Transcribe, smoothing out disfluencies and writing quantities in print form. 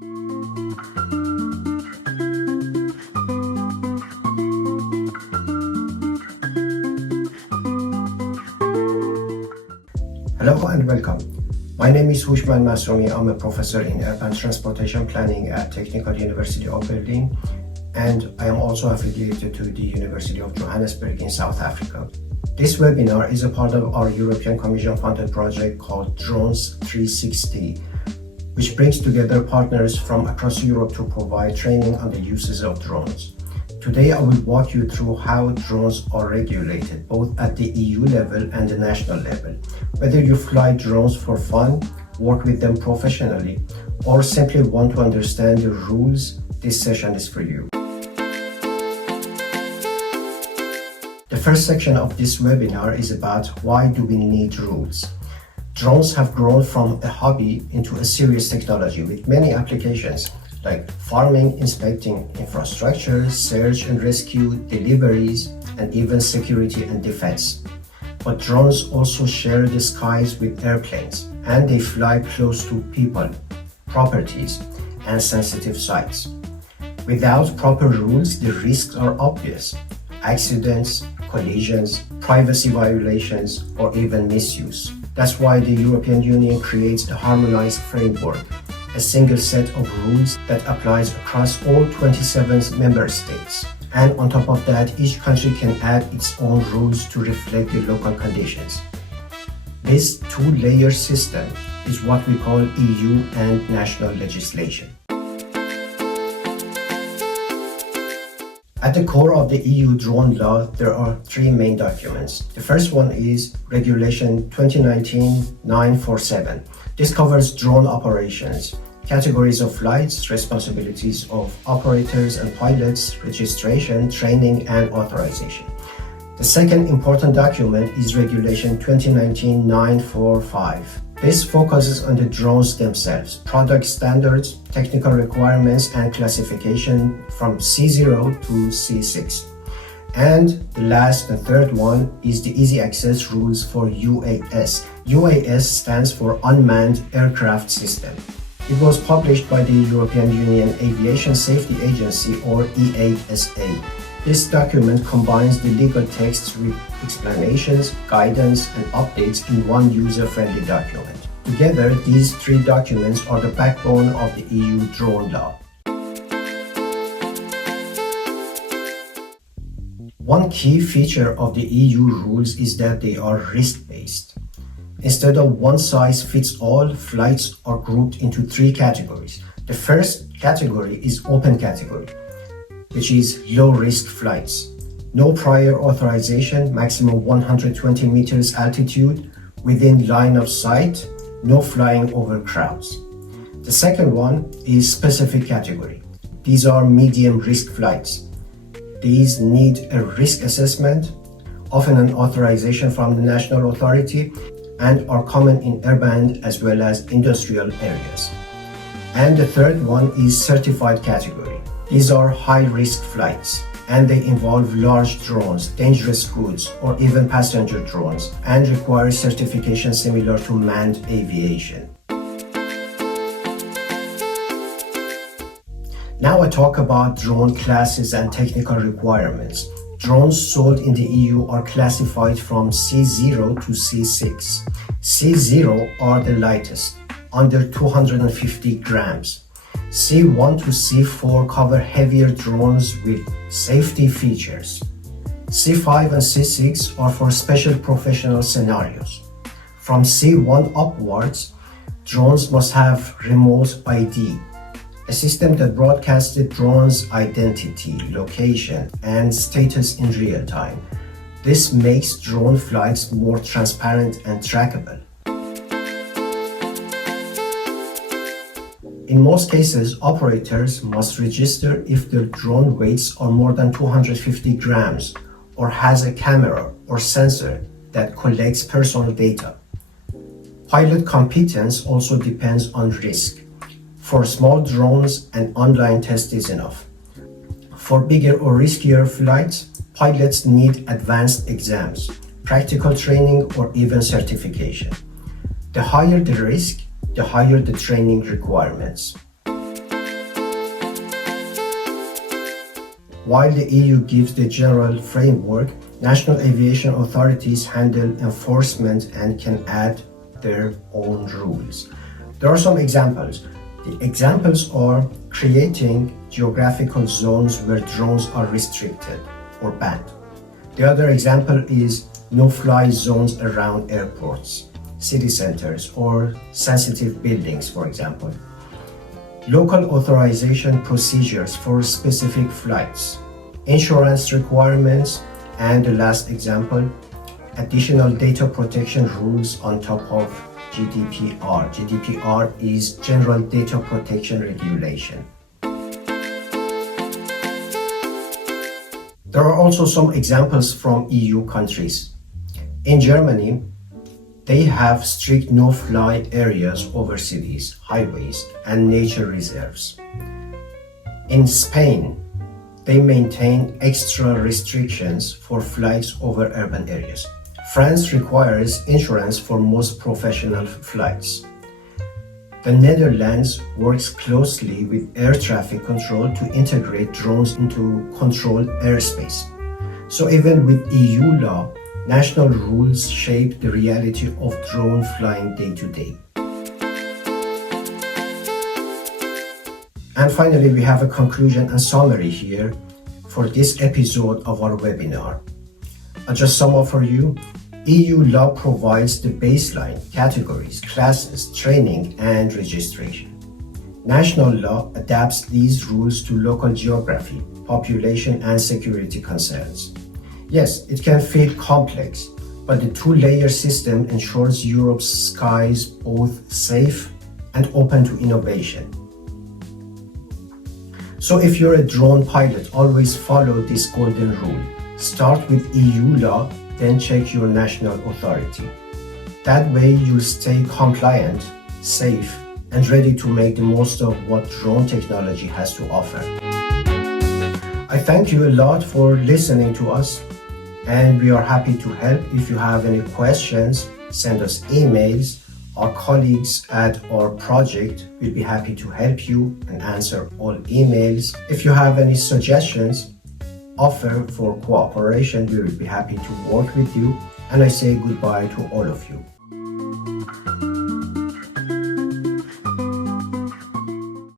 Hello and welcome. My name is Hushman Masromi. I'm a professor in urban transportation planning at Technical University of Berlin, and I am also affiliated to the University of Johannesburg in South Africa. This webinar is a part of our European Commission funded project called Drones360, which brings together partners from across Europe to provide training on the uses of drones. Today I will walk you through how drones are regulated, both at the EU level and the national level. Whether you fly drones for fun, work with them professionally, or simply want to understand the rules, this session is for you. The first section of this webinar is about why do we need rules. Drones have grown from a hobby into a serious technology with many applications, like farming, inspecting infrastructure, search and rescue, deliveries, and even security and defense. But drones also share the skies with airplanes, and they fly close to people, properties, and sensitive sites. Without proper rules, the risks are obvious: accidents, collisions, privacy violations, or even misuse. That's why the European Union creates a harmonized framework, a single set of rules that applies across all 27 member states. And on top of that, each country can add its own rules to reflect the local conditions. This two-layer system is what we call EU and national legislation. At the core of the EU drone law, there are three main documents. The first one is Regulation 2019-947. This covers drone operations, categories of flights, responsibilities of operators and pilots, registration, training, and authorization. The second important document is Regulation 2019-945. This focuses on the drones themselves, product standards, technical requirements, and classification from C0 to C6. And the last and third one is the easy access rules for UAS. UAS stands for Unmanned Aircraft System. It was published by the European Union Aviation Safety Agency, or EASA. This document combines the legal texts with explanations, guidance, and updates in one user-friendly document. Together, these three documents are the backbone of the EU drone law. One key feature of the EU rules is that they are risk-based. Instead of one-size-fits-all, flights are grouped into three categories. The first category is open category, which is low-risk flights. No prior authorization, maximum 120 meters altitude, within line of sight, no flying over crowds. The second one is specific category. These are medium-risk flights. These need a risk assessment, often an authorization from the national authority, and are common in urban as well as industrial areas. And the third one is certified category. These are high-risk flights, and they involve large drones, dangerous goods, or even passenger drones, and require certification similar to manned aviation. Now I talk about drone classes and technical requirements. Drones sold in the EU are classified from C0 to C6. C0 are the lightest, under 250 grams. C1 to C4 cover heavier drones with safety features. C5 and C6 are for special professional scenarios. From C1 upwards, drones must have remote ID, a system that broadcasts the drone's identity, location, and status in real time. This makes drone flights more transparent and trackable. In most cases, operators must register if their drone weights are more than 250 grams or has a camera or sensor that collects personal data. Pilot competence also depends on risk. For small drones, an online test is enough. For bigger or riskier flights, pilots need advanced exams, practical training, or even certification. The higher the risk, the higher the training requirements. While the EU gives the general framework, national aviation authorities handle enforcement and can add their own rules. There are some examples. The examples are creating geographical zones where drones are restricted or banned. The other example is no-fly zones around airports, city centers, or sensitive buildings, for example. Local authorization procedures for specific flights, insurance requirements, and the last example, additional data protection rules on top of GDPR. GDPR is General Data Protection Regulation. There are also some examples from EU countries. In Germany, they have strict no-fly areas over cities, highways, and nature reserves. In Spain, they maintain extra restrictions for flights over urban areas. France requires insurance for most professional flights. The Netherlands works closely with air traffic control to integrate drones into controlled airspace. So even with EU law, national rules shape the reality of drone flying day to day. And finally, we have a conclusion and summary here for this episode of our webinar. I'll just sum up for you. EU law provides the baseline, categories, classes, training, and registration. National law adapts these rules to local geography, population, and security concerns. Yes, it can feel complex, but the two-layer system ensures Europe's skies both safe and open to innovation. So if you're a drone pilot, always follow this golden rule. Start with EU law, then check your national authority. That way you'll stay compliant, safe, and ready to make the most of what drone technology has to offer. I thank you a lot for listening to us, and we are happy to help. If you have any questions, send us emails. Our colleagues at our project will be happy to help you and answer all emails. If you have any suggestions, offer for cooperation, we will be happy to work with you. And I say goodbye to all of you.